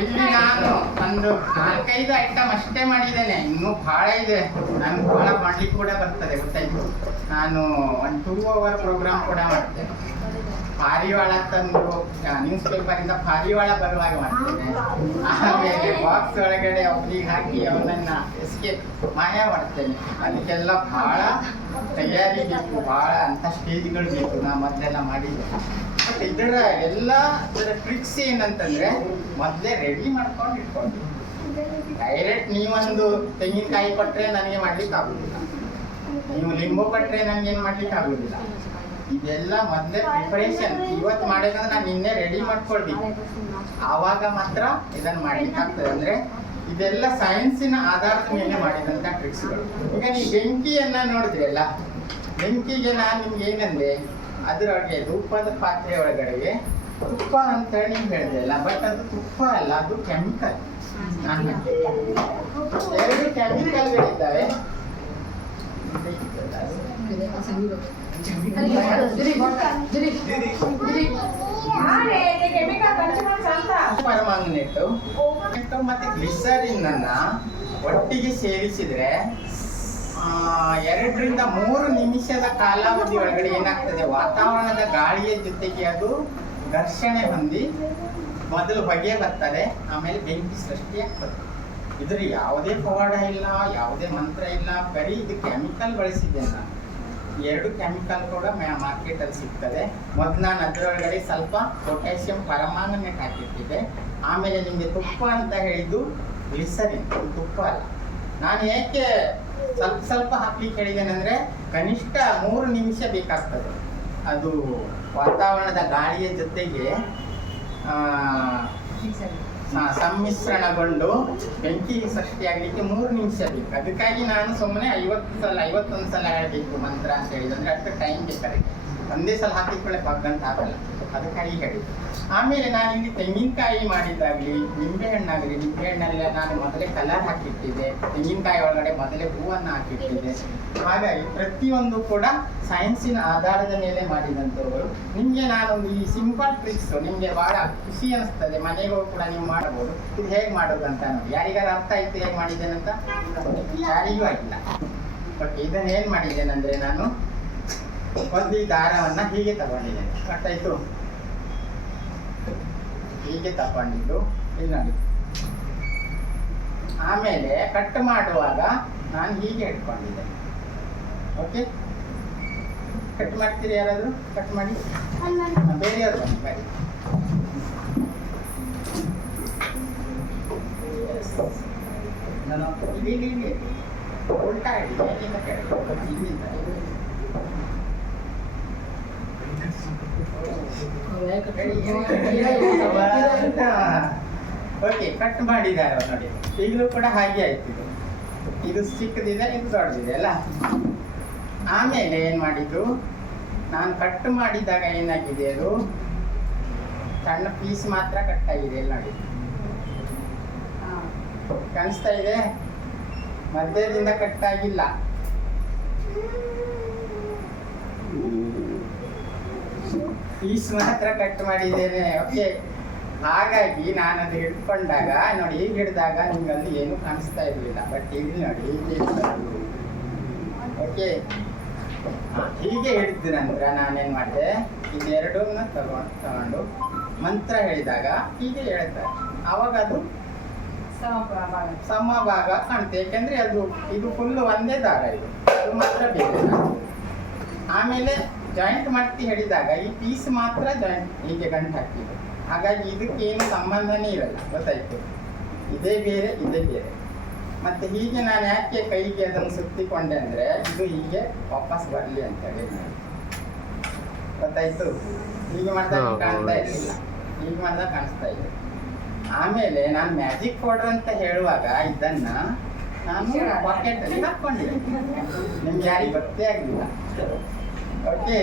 ಇಲ್ಲಿ ನಾನು ಒಂದು 4-5 ಐಟಮ್ ಅಷ್ಟೇ ಮಾಡಿದ್ದೇನೆ, ಇನ್ನೂ ಬಹಳ ಇದೆ. ನಾನು ಬಹಳ ಮಾಡ್ಲಿಕ್ಕೆ ಕೂಡ ಬರ್ತದೆ, ಗೊತ್ತಾಯ್ತು. ನಾನು ಒಂದು 2 hour ಪ್ರೋಗ್ರಾಮ್ ಕೂಡ ಮಾಡ್ತೇನೆ. ಪಾರಿವಾಳ ತಂದು ನ್ಯೂಸ್ ಪೇಪರಿಂದ ಪಾರಿವಾಳ ಬರುವಾಗ ಮಾಡ್ತೇನೆ. ಆಮೇಲೆ ಬಾಕ್ಸ್ ಒಳಗಡೆ ಒಬ್ರಿಗೆ ಹಾಕಿ ಅವನನ್ನ ಎಸ್ಕೇಪ್ ಮಾಯ ಮಾಡ್ತೇನೆ. ಅದಕ್ಕೆಲ್ಲ ಬಹಳ ತಯಾರಿ ಬೇಕು, ಬಹಳ ಅಂತ ಸ್ಟೇಜ್ಗಳು ಬೇಕು. ನಾ ಮೊದಲೆಲ್ಲ ಮಾಡಿದ್ದೆ. ಬಟ್ ಇದರ ಎಲ್ಲ ಟ್ರಿಕ್ಸ್ ಏನಂತಂದ್ರೆ ಮೊದಲೇ ರೆಡಿ ಮಾಡ್ಕೊಂಡು ಇಟ್ಕೊಂಡು, ಡೈರೆಕ್ಟ್ ನೀವೊಂದು ತೆಂಗಿನಕಾಯಿ ಕೊಟ್ಟರೆ ನನಗೆ ಮಾಡ್ಲಿಕ್ಕೆ ಆಗುದಿಲ್ಲ, ನೀವು ಲಿಂಬು ಕೊಟ್ಟರೆ ನನಗೇನು ಮಾಡ್ಲಿಕ್ಕೆ ಆಗುದಿಲ್ಲ. ಇದೆಲ್ಲ ಮೊದಲೇ ಪ್ರಿಪರೇಷನ್. ಇವತ್ತು ಮಾಡಬೇಕಂದ್ರೆ ನಾನು ನಿನ್ನೆ ರೆಡಿ ಮಾಡ್ಕೊಳ್ಬೇಕು, ಆವಾಗ ಮಾತ್ರ ಇದನ್ನು ಮಾಡ್ಲಿಕ್ಕೆ ಆಗ್ತದೆ. ಅಂದ್ರೆ ಇದೆಲ್ಲ ಸೈನ್ಸಿನ ಆಧಾರದ ಮೇಲೆ ಮಾಡಿದಂಥ ಟ್ರಿಕ್ಸ್ಗಳು. ಈಗ ನೀವು ಬೆಂಕಿಯನ್ನ ನೋಡಿದ್ರಿ ಅಲ್ಲ, ಬೆಂಕಿಗೆ ನಾನು ನಿಮ್ಗೆ ಏನಂದೆ, ಅದರೊಳಗೆ ಧೂಪದ ಪಾತ್ರೆ ಒಳಗಡೆಗೆ ತುಪ್ಪ ಅಂತ ಹೇಳಿ ನಿಮ್ಗೆ ಹೇಳಿದೆ ಅಲ್ಲ, ಬಟ್ ಅದು ತುಪ್ಪ ಅಲ್ಲ, ಅದು ಕೆಮಿಕಲ್. ಎರಡು ಕೆಮಿಕಲ್ಗಳಿದ್ದಾವೆ. ಪರಮಾಂಗನೇಟು ಮತ್ತೆ ಗ್ಲಿಸರಿನ್ ಅನ್ನ ಒಟ್ಟಿಗೆ ಸೇರಿಸಿದ್ರೆ 2 ರಿಂದ 3 ನಿಮಿಷದ ಕಾಲಾವಧಿ ಒಳಗಡೆ ಏನಾಗ್ತದೆ, ವಾತಾವರಣದ ಗಾಳಿಯ ಜೊತೆಗೆ ಅದು ಘರ್ಷಣೆ ಹೊಂದಿ ಮೊದಲು ಹೊಗೆ ಬರ್ತದೆ, ಆಮೇಲೆ ಬೆಂಕಿ ಸೃಷ್ಟಿಯಾಗ್ತದೆ. ಇದ್ರ ಯಾವುದೇ ಪವಾಡ ಇಲ್ಲ, ಯಾವುದೇ ಮಂತ್ರ ಇಲ್ಲ, ಬರೀ ಇದು ಕೆಮಿಕಲ್ ಬಳಸಿದ್ದೇನೆ ನಾನು. 2 ಕೆಮಿಕಲ್ ಕೂಡ ಮಾರ್ಕೆಟಲ್ಲಿ ಸಿಗ್ತದೆ. ಮೊದಲು ನಾನು ಅದರೊಳಗಡೆ ಸ್ವಲ್ಪ ಪೊಟ್ಯಾಷಿಯಂ ಪರಮಾಂಗನೇಟ್ ಹಾಕಿಟ್ಟಿದ್ದೆ. ಆಮೇಲೆ ನಿಮಗೆ ತುಪ್ಪ ಅಂತ ಹೇಳಿದ್ದು ಗ್ಲಿಸರಿನ್, ತುಪ್ಪ ಅಲ್ಲ. ನಾನು ಏಕೆ ಸ್ವಲ್ಪ ಹಾಕ್ಲಿಕ್ಕೆ ಹೇಳಿದ್ದೇನೆ ಅಂದರೆ, ಕನಿಷ್ಠ 3 ನಿಮಿಷ ಬೇಕಾಗ್ತದೆ. ಅದು ವಾತಾವರಣದ ಗಾಳಿಯ ಜೊತೆಗೆ ಸಮ್ಮಿಶ್ರಣಗೊಂಡು ಬೆಂಕಿ ಸೃಷ್ಟಿಯಾಗಲಿಕ್ಕೆ 3 ನಿಮಿಷ ಬೇಕು. ಅದಕ್ಕಾಗಿ ನಾನು ಸುಮ್ಮನೆ 51 ಸಲ ಹೇಳಬೇಕು ಮಂತ್ರ ಅಂತ ಹೇಳಿದ್ರೆ, ಅಂದರೆ ಅಷ್ಟು ಟೈಮ್ ಬೇಕಾಗುತ್ತೆ. ಒಂದೇ ಸಲ ಹಾಕಿಕೊಳ್ಳೆ ಪಗ್ಗಂತ ಆಗಲ್ಲ, ಅದಕ್ಕಾಗಿ ಹೇಳಿದ್ದು. ಆಮೇಲೆ ನಾನು ಇಲ್ಲಿ ತೆಂಗಿನಕಾಯಿ ಮಾಡಿದ್ದಾಗಲಿ, ನಿಂಬೆಹಣ್ಣಾಗಲಿ, ನಿಂಬೆಹಣ್ಣಲ್ಲಿ ನಾನು ಮೊದಲೇ ಕಲರ್ ಹಾಕಿಟ್ಟಿದ್ದೆ, ತೆಂಗಿನಕಾಯಿ ಒಳಗಡೆ ಮೊದಲೇ ಹೂವನ್ನು ಹಾಕಿಟ್ಟಿದ್ದೆ. ಹಾಗಾಗಿ ಪ್ರತಿಯೊಂದು ಕೂಡ ಸೈನ್ಸಿನ ಆಧಾರದ ಮೇಲೆ ಮಾಡಿದಂಥವ್ರು. ನಿಮಗೆ ನಾನೊಂದು ಈ ಸಿಂಪಲ್ ಟ್ರಿಕ್ಸ್ ನಿಮಗೆ ಬಹಳ ಖುಷಿ ಅನಿಸ್ತದೆ, ಮನೆಗೂ ಕೂಡ ನೀವು ಮಾಡಬಹುದು. ಇದು ಹೇಗೆ ಮಾಡೋದು ಅಂತ ನೋಡಿ. ಯಾರಿಗಾರ ಅರ್ಥ ಆಯ್ತು ಹೇಗೆ ಮಾಡಿದ್ದೇನಂತ? ಯಾರಿಗೂ ಆಗಿಲ್ಲ. ಬಟ್ ಇದನ್ನು ಏನು ಮಾಡಿದ್ದೇನೆಂದರೆ, ನಾನು ಒಂದು ಈ ದಾರವನ್ನು ಹೀಗೆ ತಗೊಂಡಿದ್ದೇನೆ, ಕಟ್ಟಾಯ್ತು. ಹೀಗೆ ತಗೊಂಡಿದ್ದು ಇಲ್ಲಿ ನೋಡಿ. ಆಮೇಲೆ ಕಟ್ ಮಾಡುವಾಗ ನಾನು ಹೀಗೆ ಇಟ್ಕೊಂಡಿದ್ದೆ. ಓಕೆ, ಕಟ್ ಮಾಡ್ತೀರಿ ಯಾರಾದರೂ? ಕಟ್ ಮಾಡಿ ಬೇರೆಯವರು ಬನ್ನಿ. ನಾನು ಇಲ್ಲಿ ಉಲ್ಟಾ ಇಡಿ, ಇಲ್ಲಿಂದ ಕೆಳಗೆ, ಇಲ್ಲಿಂದ ಓಕೆ, ಕಟ್ ಮಾಡಿದ್ದಾರೆ ನೋಡಿ. ಈಗಲೂ ಕೂಡ ಹಾಗೆ ಆಯ್ತು. ಇದು ಚಿಕ್ಕದಿದೆ, ಇದು ದೊಡ್ಡದಿದೆ ಅಲ್ಲ. ಆಮೇಲೆ ಏನು ಮಾಡಿದ್ದು, ನಾನು ಕಟ್ ಮಾಡಿದಾಗ ಏನಾಗಿದೆ, ಅದು ಸಣ್ಣ ಪೀಸ್ ಮಾತ್ರ ಕಟ್ ಆಗಿದೆ. ಎಲ್ಲ ನೋಡಿ, ಕಾಣಿಸ್ತಾ ಇದೆ? ಮಧ್ಯದಿಂದ ಕಟ್ ಆಗಿಲ್ಲ. ಪೀಸ್ ಮಾತ್ರ ಕಟ್ ಮಾಡಿದ್ದೇನೆ. ಓಕೆ, ಹಾಗಾಗಿ ನಾನು ಅದು ಹಿಡ್ಕೊಂಡಾಗ ನೋಡಿ, ಈಗ ಹಿಡಿದಾಗ ನಿಮ್ಗೆ ಅಲ್ಲಿ ಏನು ಕಾಣಿಸ್ತಾ ಇರಲಿಲ್ಲ. ಬಟ್ ಇಲ್ಲಿ ನೋಡಿ, ಓಕೆ, ಹೀಗೆ ಹಿಡಿದ ನಂತರ ನಾನೇನು ಮಾಡಿದೆ, ಇದೆರಡನ್ನ ತಗೊಂಡು ಮಂತ್ರ ಹೇಳಿದಾಗ ಹೀಗೆ ಹೇಳ್ತಾರೆ. ಆವಾಗ ಅದು ಸಮಭಾಗ ಕಾಣುತ್ತೆ. ಯಾಕೆಂದ್ರೆ ಇದು ಫುಲ್ಲು ಒಂದೇ ದಾರ, ಇದು ಮಾತ್ರ ಬೇರೆ. ಆಮೇಲೆ ಜಾಯಿಂಟ್ ಮಾಡ್ತಿ ಹೇಳಿದಾಗ ಈ ಪೀಸ್ ಮಾತ್ರ ಜಾಯಿಂಟ್ ಹೀಗೆ ಗಂಟು ಹಾಕಿದೆ. ಹಾಗಾಗಿ ಇದಕ್ಕೇನು ಸಂಬಂಧನೇ ಇರಲ್ಲ, ಗೊತ್ತಾಯ್ತು? ಇದೇ ಬೇರೆ, ಇದೇ ಬೇರೆ. ಮತ್ತೆ ಹೀಗೆ ನಾನು ಯಾಕೆ ಕೈಗೆ ಅದನ್ನು ಸುತ್ತಿಕೊಂಡೆ ಅಂದರೆ, ಇದು ಹೀಗೆ ವಾಪಸ್ ಬರಲಿ ಅಂತ ಹೇಳಿ, ಗೊತ್ತಾಯ್ತು? ಹೀಗೆ ಮಾಡಿದಾಗ ಕಾಣ್ತಾ ಇರಲಿಲ್ಲ, ಹೀಗೆ ಮಾಡಿದಾಗ ಕಾಣಿಸ್ತಾ ಇದೆ. ಆಮೇಲೆ ನಾನು ಮ್ಯಾಜಿಕ್ ಪೌಡರ್ ಅಂತ ಹೇಳುವಾಗ ಇದನ್ನ ನಾನು ಪಾಕೆಟ್ ಅಲ್ಲಿ ಹಾಕೊಂಡಿದ್ದೆ, ನಿಮ್ಗೆ ಯಾರಿಗೆ ಗೊತ್ತೇ ಆಗಲಿಲ್ಲ. ಓಕೆ.